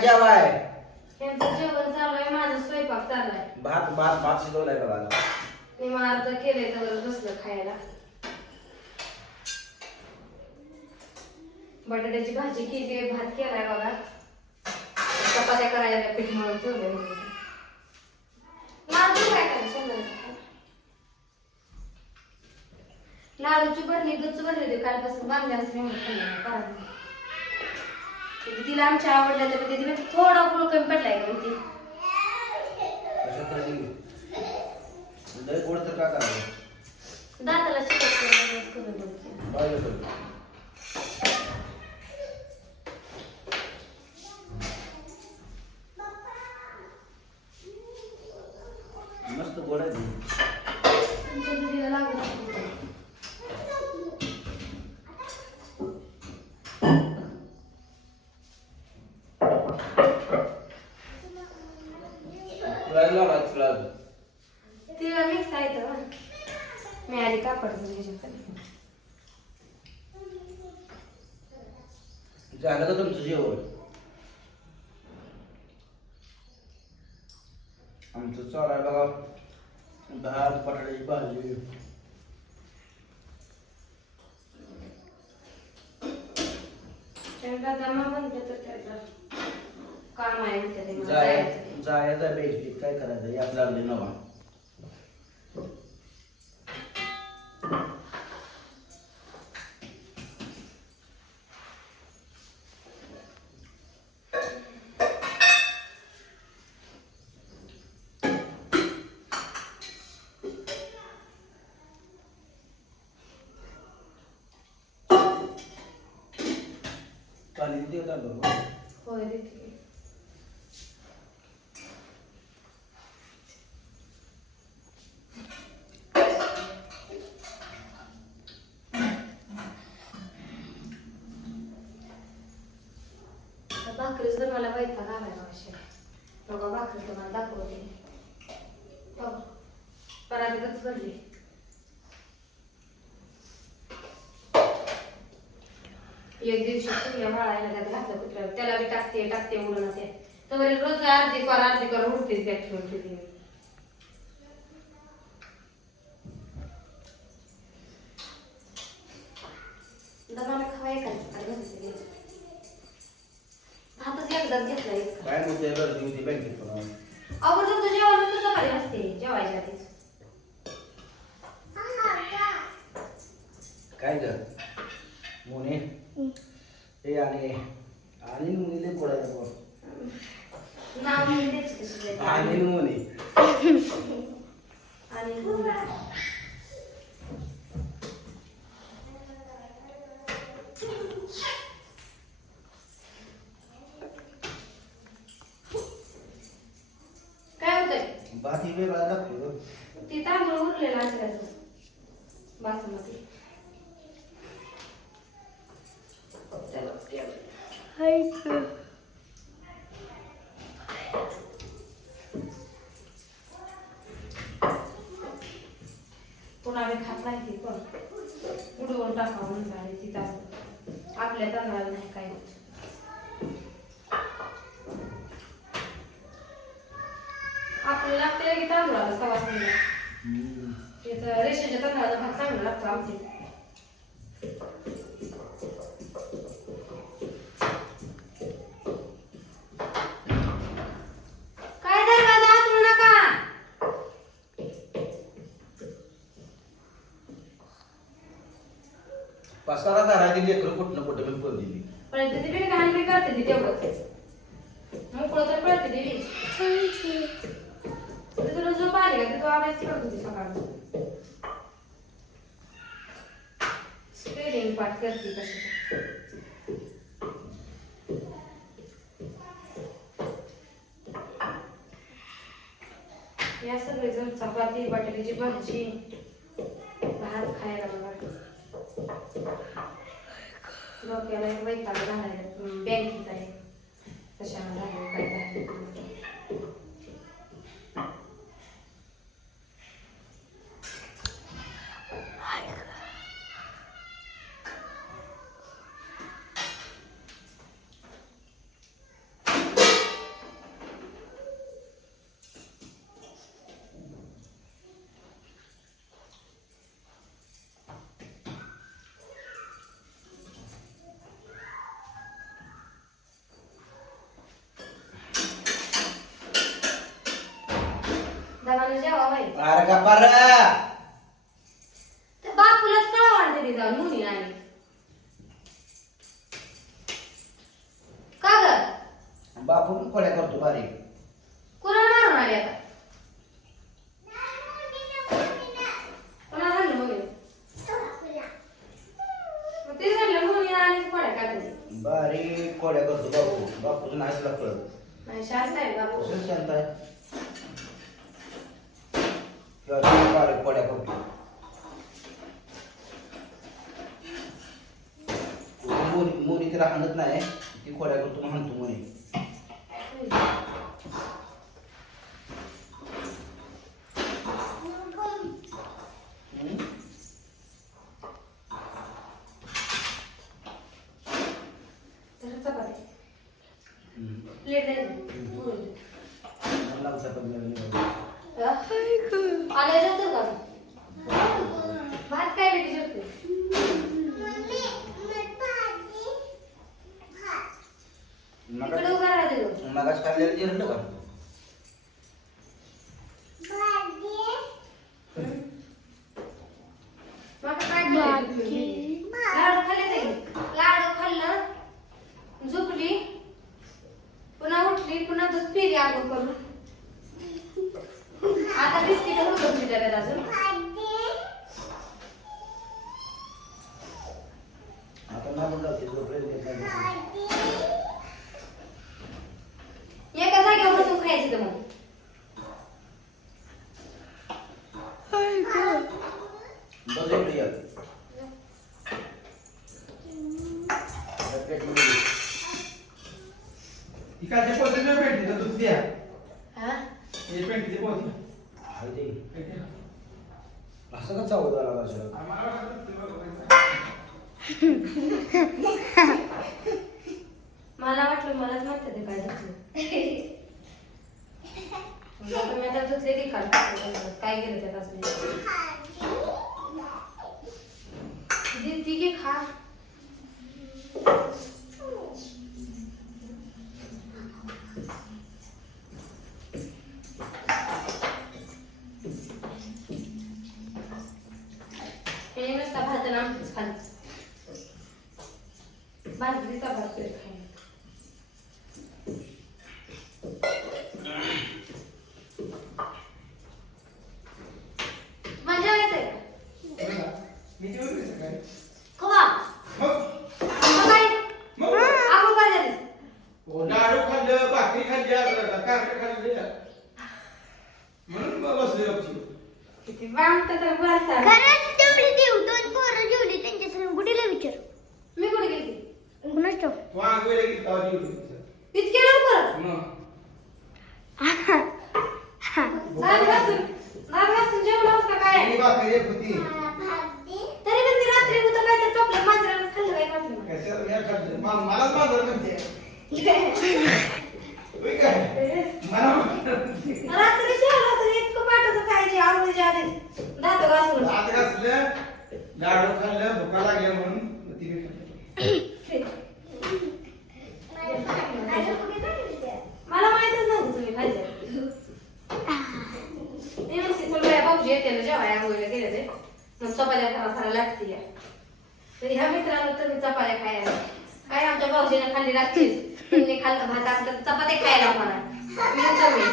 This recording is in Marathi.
जेवाय यांचं जेवण चालू आहे माझा स्वयंपाक चालू आहे भात भात भात शिजवलाय बघा. मी मग अर्ध केलंय तर बसलं खायला बटाट्याची भाजी केली भात केलाय बघा चपात्या करायला पीठ मळून. लाडू काय करायचं? लाडूची भरली गच्च भरली होती कालपासून बांधल्या असं म्हणून ते तिला आमच्या आवडल्या तर तिला थोडा गुळ कमी पडलाय का ती कशात तरी लय गोड तर का करावं दाताला चिकट करून तर. मस्त गोड आहे लागत नाही. फुलायला लावा, फुलायला. तिला मिक्स आहे तर मी आली कापड. झालं का तुमचं जेवण? आमचं आहे बघा. भात बटाट्याची भाजी. जायचं बेस्ट काय करायचं? यात लागले नवा. चालेल ते होता होय देते. आता भाकरीच तर मला वैताग आलाय मावशी. बघा भाकरी तुम्हाला दाखवते. बघ परातीतच भरली एक दिवशी कुठल्या वाळायला त्यात घातलं कुठल्या त्याला बी टाकते टाकते उडून ते तर रोज अर्धी कर अर्धी कर उडते त्या ठेवून ठेवते दमाला खवाय का भातच एकदाच घेतलाय काय म्हणते बँकेत अगोदर तर जेवण चपाती असते जेवायच्या आधीच. काय ग? मोने? हे बोल नाव म्हणजे द्यायची तशी द्यायची. आणि मोने आणि काय होतंय? भात ही वेगळा लागतो ते तांदूळ उरलेलं आचऱ्याचं पुन्हा आम्ही खात नाही ती पण. उडवून टाकावं म्हणलं आणि ती तांदूळ आपल्या तांदळाला नाही काय. आपल्याला लागते की तांदूळाला सवा समजा त्याचं रेशनच्या तांदळाचा भात चांगला लागतो आमच्या होती सकाळ स्पेलिंग पाठ करते कशी या सगळे जण चपाती बटाट्याची भाजी भात खायला बघा. डोक्याला एक वैताग घालायला बँकेत आहे. कशाला झालं काय आरामानं जेवा बाई अरे का पर तर बापूलाच कळा वाटते ती जाऊन मुली आणि का ग? बापू पण खोड्या करतो बारीक कुणाला मारून आली आता? कोणाला मग ते म्हणलं मुली आणि कोणा का तरी बारीक खोड्या करतो बापू. बापूचं नाही नाही शांत आहे बापू. शांत आहे किंवा तू बारीक खोड्या करतो मुली आणत नाही കല്യാണം ചെയ്തിട്ടുണ്ട് പറഞ്ഞു दूध द्या हा? हे पेंटीचे पोते हाय ते. असं का चावत आला असं मला वाटलं मलाच माहिती ते काय झालं. मग आता मी आता दुसरे ती काढ काय केलं त्यात असं दिलती की खा. नुसता भात आणि आमटीच खाल्लं बाजरीचा भात तरी खायला मजा येते मी जेवण सकाळी कवा मग सकाळी मग आगो काय झाली हो, लाडू खाल्लं भाकरी खाल्ली कारका खाल्ली म्हणून मग बसले गपची किती वामट तर बसा खरंच तेवढी देऊ दोन पोरं जेवली त्यांच्या संग गुडीला विचार मी कुठे गेली गेली तेव्हा इतके लवकर मग दार घासून दार घासून जेवला होता काय? ती भाकरी एक होती. तरी पण ती रात्री होतं काय तर टोपलं मांजरानं खाल्लं काय म्हटलं कशाला मी खाल्लं? मा- मलाच माझं म्हणते होय काय मला रात्री जेवला तर इतकं पाठवतं काय जे आवडीच्या आधी दात घासून भात घासलं लाडू खाल्लं भुका लागल्या म्हणून मग ती मी खाल्लं. मला माहितच नव्हतं तुम्ही खायचं मी म्हणते सगळ्या जेव्हा या मुलीला गेले ते. मग चपाल्या करा खरा लागते तर ह्या मित्रांनो तुम्ही चपाल्या खायला काय आमच्या भाऊजीने खाल्ली रात्रीच तुम्ही खाल्लं भात. असलं तर चपात्या खायला म्हणा मी तुम्ही